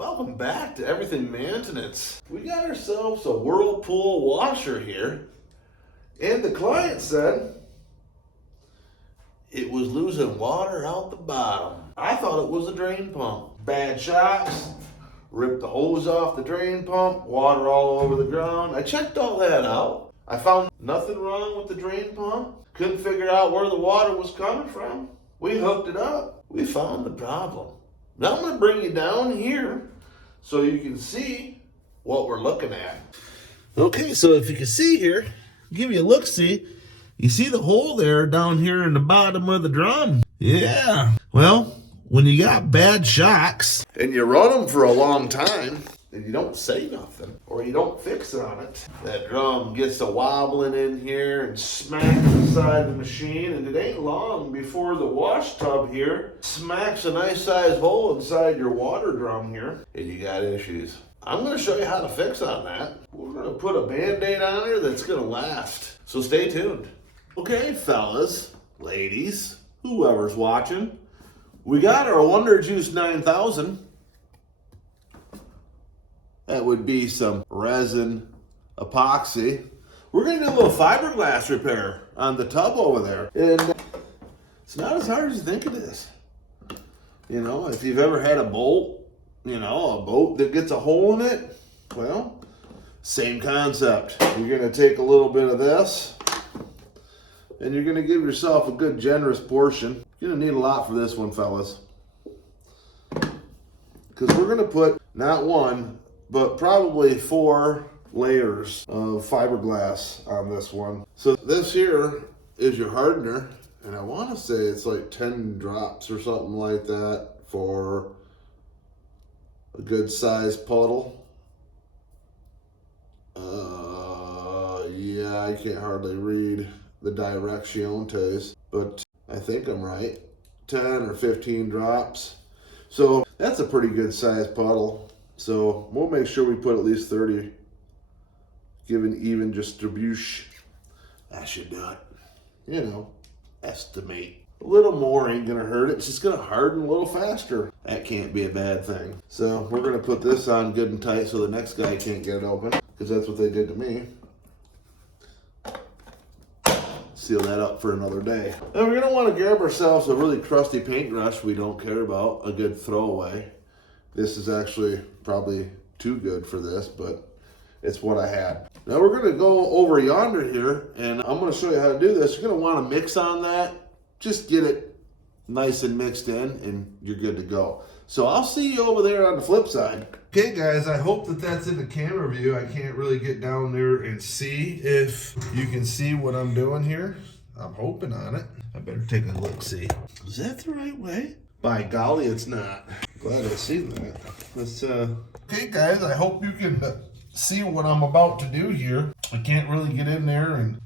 Welcome back to Everything Man-tenance. We got ourselves a Whirlpool washer here, and the client said it was losing water out the bottom. I thought it was a drain pump. Bad shocks, ripped the hose off the drain pump, water all over the ground. I checked all that out. I found nothing wrong with the drain pump. Couldn't figure out where the water was coming from. We hooked it up. We found the problem. Now I'm going to bring you down here so you can see what we're looking at. Okay, so if you can see here, give you a look-see. You see the hole there down here in the bottom of the drum? Yeah. Well, when you got bad shocks and you run them for a long time and you don't say nothing or you don't fix on it, that drum gets a wobbling in here and smacks inside the machine, and it ain't long before the wash tub here smacks a nice sized hole inside your water drum here and you got issues. I'm going to show you how to fix on that. We're going to put a Band-Aid on there that's going to last. So stay tuned. Okay, fellas, ladies, whoever's watching, we got our Wonder Juice 9000. That would be some resin epoxy. We're going to do a little fiberglass repair on the tub over there. And it's not as hard as you think it is. You know, if you've ever had a boat, a boat that gets a hole in it, well, same concept. You're going to take a little bit of this, and you're going to give yourself a good generous portion. You're going to need a lot for this one, fellas. Because we're going to put not one, but probably 4 layers of fiberglass on this one. So this here is your hardener, and I want to say it's like 10 drops or something like that for a good sized puddle. Yeah, I can't hardly read the directiones, but I think I'm right. 10 or 15 drops. So that's a pretty good sized puddle. So we'll make sure we put at least 30. Give an even distribution. That should do it. Estimate. A little more ain't gonna hurt it. It's just gonna harden a little faster. That can't be a bad thing. So we're gonna put this on good and tight so the next guy can't get it open, because that's what they did to me. Seal that up for another day. And we're gonna wanna grab ourselves a really crusty paintbrush we don't care about, a good throwaway. This is actually probably too good for this, but it's what I had. Now we're gonna go over yonder here, and I'm gonna show you how to do this. You're gonna wanna mix on that. Just get it nice and mixed in, and you're good to go. So I'll see you over there on the flip side. Okay guys, I hope that that's in the camera view. I can't really get down there and see if you can see what I'm doing here. I'm hoping on it. I better take a look, see. Is that the right way? By golly, it's not. Glad I see that. Let's, Okay guys, I hope you can see what I'm about to do here. I can't really get in there and,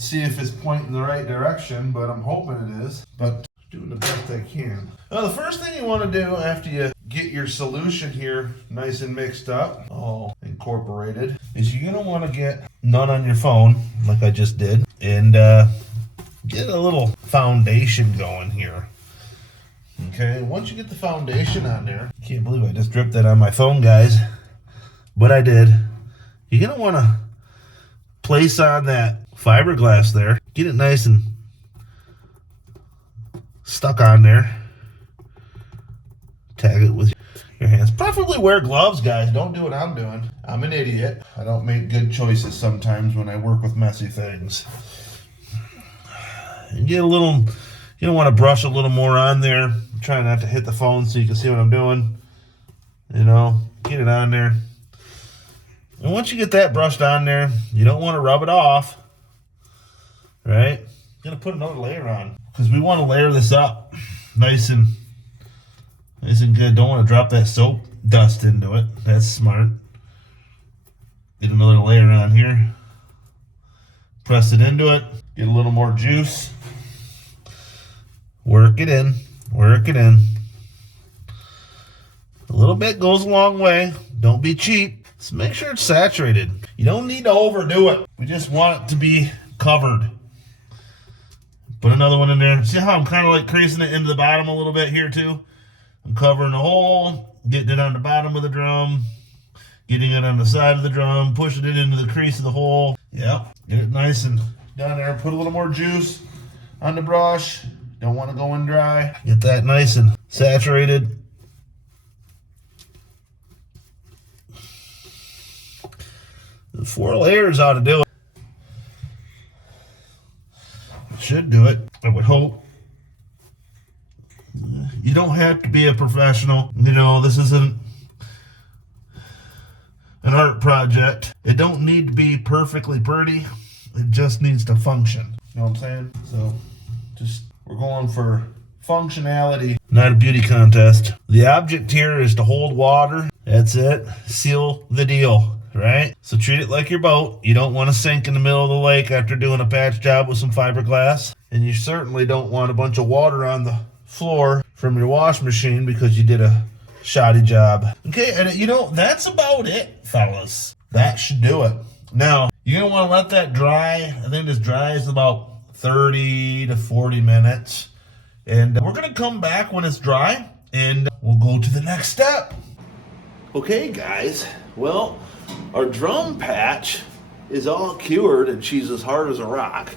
see if it's pointing the right direction, but I'm hoping it is. But doing the best I can. Now the first thing you want to do after you get your solution here nice and mixed up, all incorporated, is you're going to want to get none on your phone, like I just did, and get a little foundation going here. Okay, once you get the foundation on there, can't believe I just dripped that on my phone, guys, but I did. You're going to want to place on that fiberglass there, get it nice and stuck on there. Tag it with your hands. Preferably wear gloves, guys. Don't do what I'm doing. I'm an idiot. I don't make good choices sometimes when I work with messy things. And get a little, you don't want to brush a little more on there. Try not to hit the phone so you can see what I'm doing. Get it on there. And once you get that brushed on there, you don't want to rub it off, right? You're going to put another layer on, because we want to layer this up nice and good. Don't want to drop that soap dust into it. That's smart. Get another layer on here. Press it into it. Get a little more juice. Work it in. Work it in. A little bit goes a long way. Don't be cheap. Just make sure it's saturated. You don't need to overdo it. We just want it to be covered. Put another one in there. See how I'm kind of like creasing it into the bottom a little bit here too? I'm covering the whole getting it on the bottom of the drum, getting it on the side of the drum, pushing it into the crease of the hole. Yep, get it nice and down there. Put a little more juice on the brush. Don't want to go in dry. Get that nice and saturated. The 4 layers ought to do it. Should do it, I would hope. You don't have to be a professional. You know, this isn't an art project. It don't need to be perfectly pretty. It just needs to function. You know what I'm saying? So, just, we're going for functionality, not a beauty contest. The object here is to hold water. That's it. Seal the deal. Right? So treat it like your boat. You don't want to sink in the middle of the lake after doing a patch job with some fiberglass. And you certainly don't want a bunch of water on the floor from your wash machine because you did a shoddy job. Okay, and you know, that's about it, fellas. That should do it. Now, you're going to want to let that dry. I think this dries about 30 to 40 minutes. And we're going to come back when it's dry, and we'll go to the next step. Okay, guys. Well, our drum patch is all cured and she's as hard as a rock.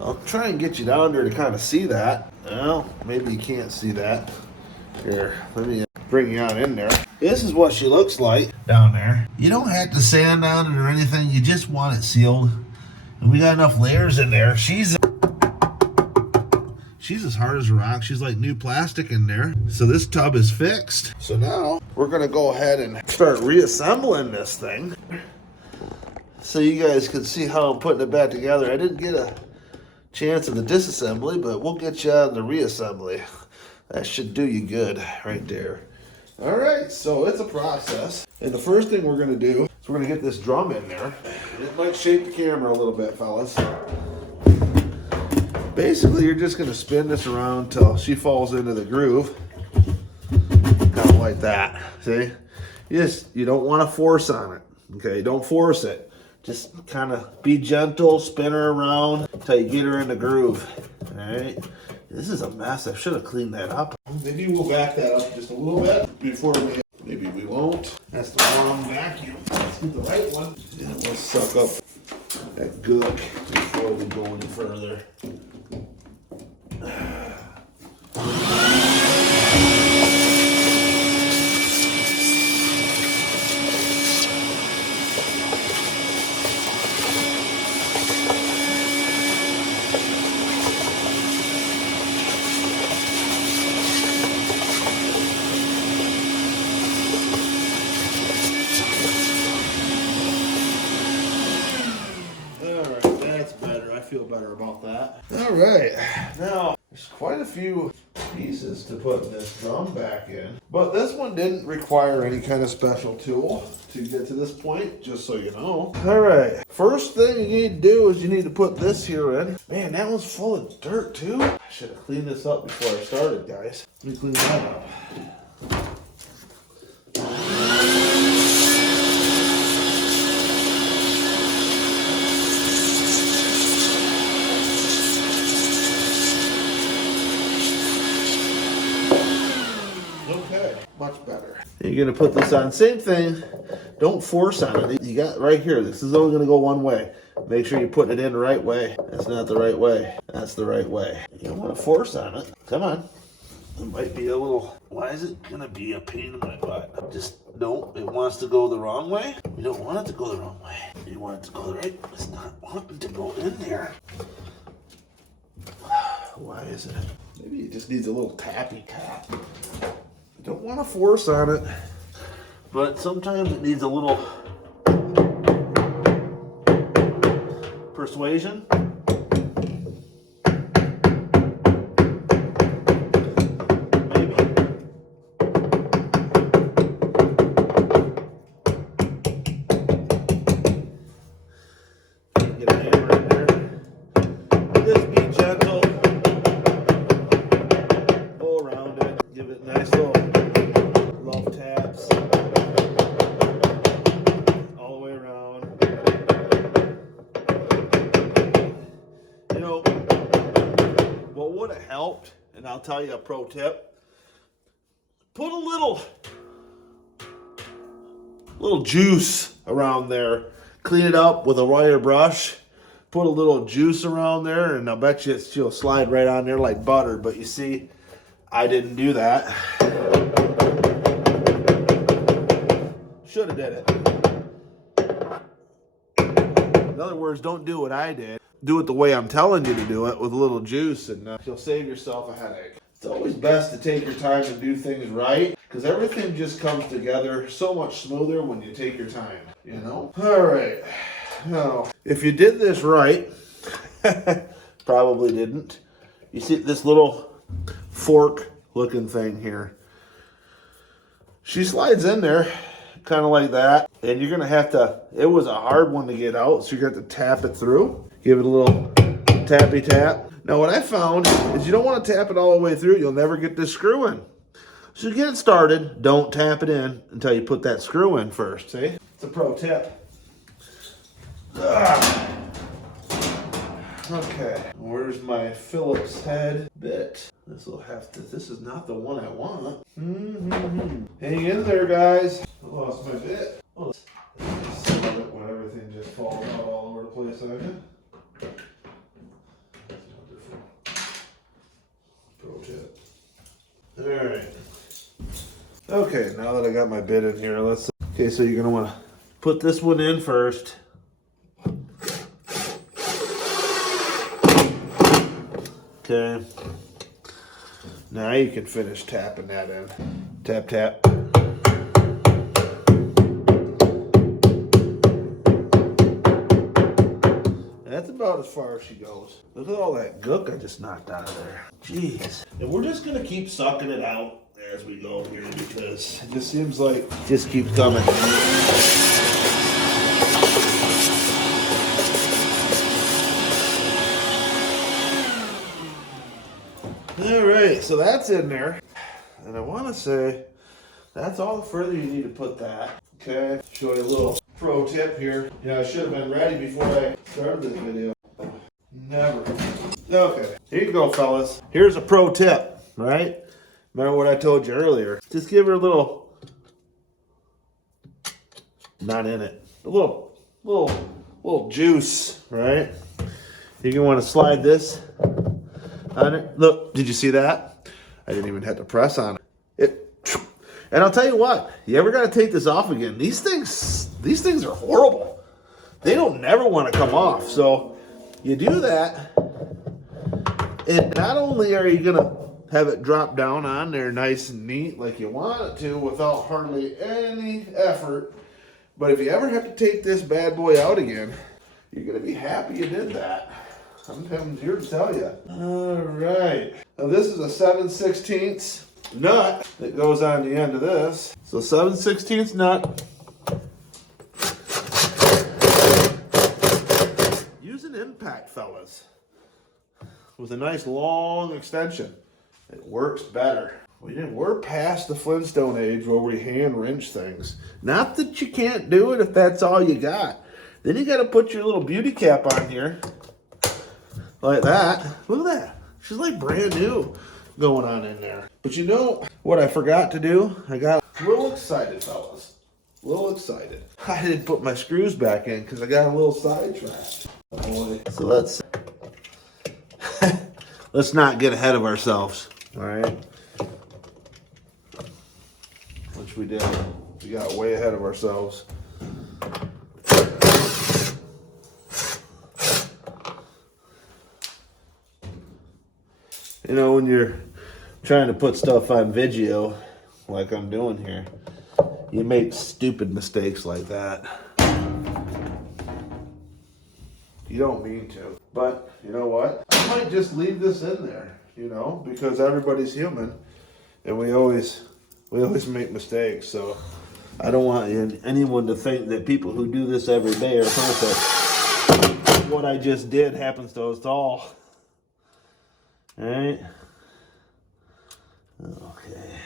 I'll try and get you down there to kind of see that. Well, maybe you can't see that. Here, let me bring you on in there. This is what she looks like down there. You don't have to sand on it or anything. You just want it sealed. And we got enough layers in there. She's as hard as a rock. She's like new plastic in there. So this tub is fixed. So now we're gonna go ahead and start reassembling this thing so you guys can see how I'm putting it back together. I didn't get a chance of the disassembly, but we'll get you on the reassembly. That should do you good right there. All right, so it's a process. And the first thing we're gonna do is we're gonna get this drum in there. It might shake the camera a little bit, fellas. Basically, you're just going to spin this around till she falls into the groove. Kind of like that. See? You don't want to force on it. Okay, don't force it. Just kind of be gentle, spin her around until you get her in the groove. Alright? This is a mess. I should have cleaned that up. Maybe we'll back that up just a little bit before we... Maybe we won't. That's the wrong vacuum. Let's get the right one. And we'll suck up that gook before we go any further. Feel better about that. All right, now there's quite a few pieces to put this drum back in, but this one didn't require any kind of special tool to get to this point, just so you know. All right, first thing you need to do is you need to put this here in. Man, that one's full of dirt too. I should have cleaned this up before I started, guys. Let me clean that up. Much better. You're gonna put this on, same thing, don't force on it. You got right here, this is only gonna go one way. Make sure you put it in the right way. That's not the right way, that's the right way. You don't wanna force on it, come on. It might be a little, why is it gonna be a pain in my butt? Just, no, it wants to go the wrong way. You don't want it to go the wrong way. You want it to go the right, it's not wanting to go in there. Why is it? Maybe it just needs a little tappy tap. Don't want to force on it, but sometimes it needs a little persuasion. Maybe. Get a hammer in there. Just be gentle. Go around it. Give it a nice little love taps all the way around. You know, what would have helped, and I'll tell you a pro tip, put a little little juice around there. Clean it up with a wire brush. Put a little juice around there, and I bet you she'll slide right on there like butter. But you see, I didn't do that. Should have did it. In other words, don't do what I did. Do it the way I'm telling you to do it, with a little juice, and you'll save yourself a headache. It's always best to take your time and do things right, because everything just comes together so much smoother when you take your time, you know? All right. Now, if you did this right, probably didn't. You see this little fork looking thing here? She slides in there kind of like that, and you're gonna have to, it was a hard one to get out, so you're gonna have to tap it through. Give it a little tappy tap. Now what I found is you don't want to tap it all the way through. You'll never get this screw in. So to get it started, don't tap it in until you put that screw in first, see? It's a pro tip. Okay, where's my Phillips head bit? This is not the one I want. Hang in there, guys. I lost my bit. Oh, when everything just falls out all over the place on you. Pro tip. Alright. Okay, now that I got my bit in here, okay, so you're gonna wanna put this one in first. Okay. Now you can finish tapping that in. Tap, tap. That's about as far as she goes. Look at all that gook I just knocked out of there. Jeez. And we're just gonna keep sucking it out as we go here, because it just seems like it just keeps coming. Alright, so that's in there. And I want to say that's all the further you need to put that. Okay, show you a little pro tip here. Yeah, I should have been ready before I started this video. Never. Okay, here you go, fellas. Here's a pro tip, right? Remember what I told you earlier. Just give her a little, not in it, a little juice, right? You're gonna want to slide this on it. Look, did you see that? I didn't even have to press on it. And I'll tell you what, you ever gotta take this off again? These things are horrible. They don't never want to come off. So you do that, and not only are you gonna have it drop down on there nice and neat like you want it to without hardly any effort, but if you ever have to take this bad boy out again, you're gonna be happy you did that. I'm here to tell you. All right. Now this is a 7/16 nut that goes on the end of this. So 7/16 nut. Use an impact, fellas, with a nice long extension. It works better. We're past the Flintstone age where we hand wrench things. Not that you can't do it if that's all you got. Then you got to put your little beauty cap on here. Like that. Look at that. She's like brand new going on in there. But you know what I forgot to do? I got a little excited, fellas. A little excited. I didn't put my screws back in because I got a little sidetracked. So let's not get ahead of ourselves. All right. Which we did. We got way ahead of ourselves. You know, when you're trying to put stuff on video, like I'm doing here, you make stupid mistakes like that. You don't mean to. But, you know what? I might just leave this in there, you know, because everybody's human, and we always make mistakes, so I don't want anyone to think that people who do this every day are perfect. What I just did happens to us all. Alright. Okay.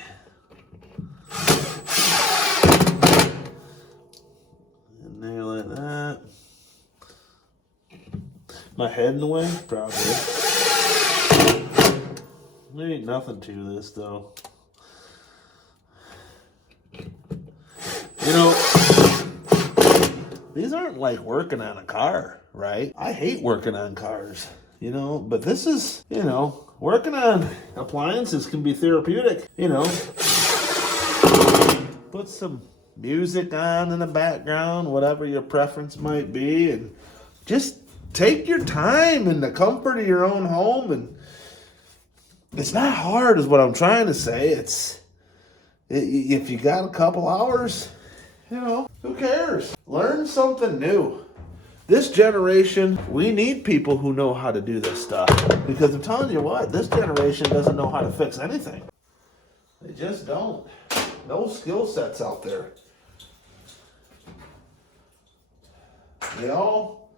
In there like that. My head in the way? Probably. There ain't nothing to this though. You know, these aren't like working on a car, right? I hate working on cars, you know, but this is, you know, working on appliances can be therapeutic, you know. Put some music on in the background, whatever your preference might be, and just take your time in the comfort of your own home. And it's not hard is what I'm trying to say. If you got a couple hours, you know, who cares? Learn something new. This generation, we need people who know how to do this stuff. Because I'm telling you what, this generation doesn't know how to fix anything. They just don't. No skill sets out there. They all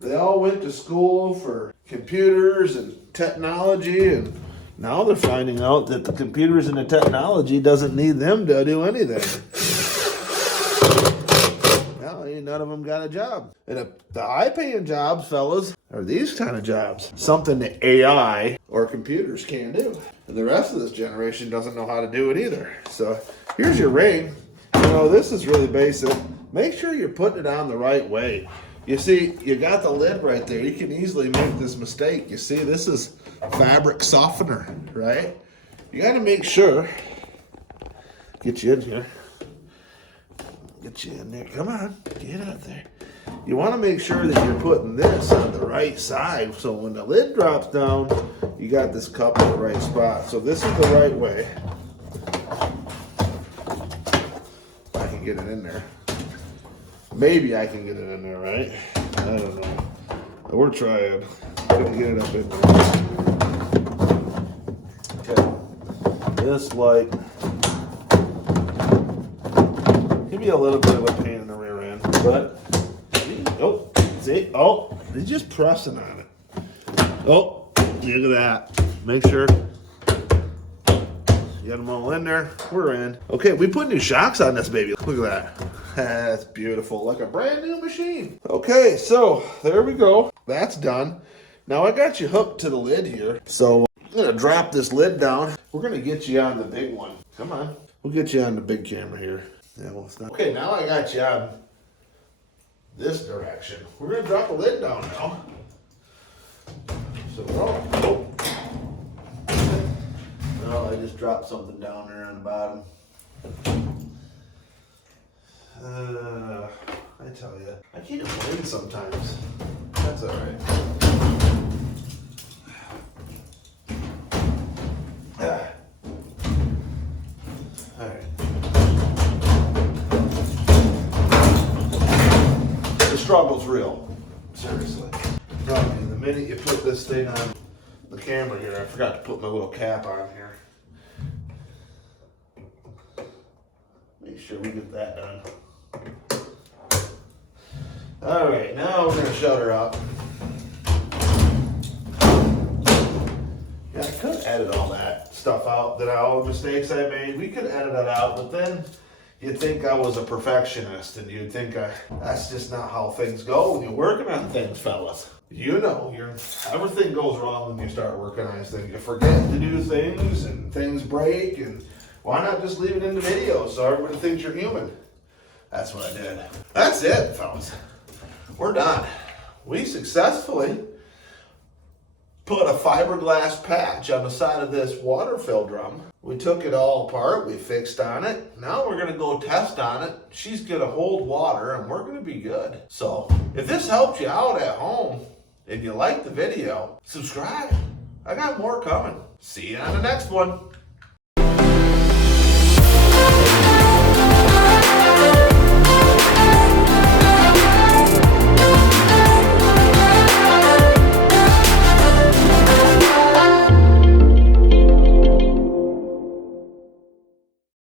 went to school for computers and technology, and now they're finding out that the computers and the technology doesn't need them to do anything. Now, none of them got a job. And the high-paying jobs, fellas, are these kind of jobs. Something that AI or computers can't do. And the rest of this generation doesn't know how to do it either. So here's your ring. You know, this is really basic. Make sure you're putting it on the right way. You see, you got the lid right there. You can easily make this mistake. You see, this is fabric softener, right? You got to make sure. Get you in here. Get you in there. Come on, get out there. You want to make sure that you're putting this on the right side, so when the lid drops down, you got this cup in the right spot. So this is the right way. I can get it in there. Maybe I can get it in there, right? I don't know. We're trying. I'm gonna get it up in there. Okay. This light can be a little bit of a pain in the rear end, but see, he's just pressing on it. Oh, look at that. Make sure you got them all in there. We're in. Okay, we put new shocks on this baby. Look at that. That's beautiful, like a brand new machine. Okay, so there we go. That's done. Now I got you hooked to the lid here. So I'm gonna drop this lid down. We're gonna get you on the big one. Come on. We'll get you on the big camera here. Yeah, well, it's not. Okay, now I got you on this direction. We're gonna drop the lid down now. So, oh, I just dropped something down there on the bottom. I tell you, I can't win sometimes. That's all right. All right. The struggle's real. Seriously. The minute you put this thing on the camera here, I forgot to put my little cap on here. Make sure we get that done. All right, now we're gonna shut her up. Yeah, I could edit all that stuff out, all the mistakes I made. We could edit it out, but then you'd think I was a perfectionist, and you'd think that's just not how things go when you're working on things, fellas. You know, everything goes wrong when you start working on things. You forget to do things, and things break, and why not just leave it in the video so everybody thinks you're human? That's what I did. That's it, fellas. We're done. We successfully put a fiberglass patch on the side of this water fill drum. We took it all apart, we fixed on it. Now we're gonna go test on it. She's gonna hold water and we're gonna be good. So if this helped you out at home and you like the video, subscribe. I got more coming. See you on the next one.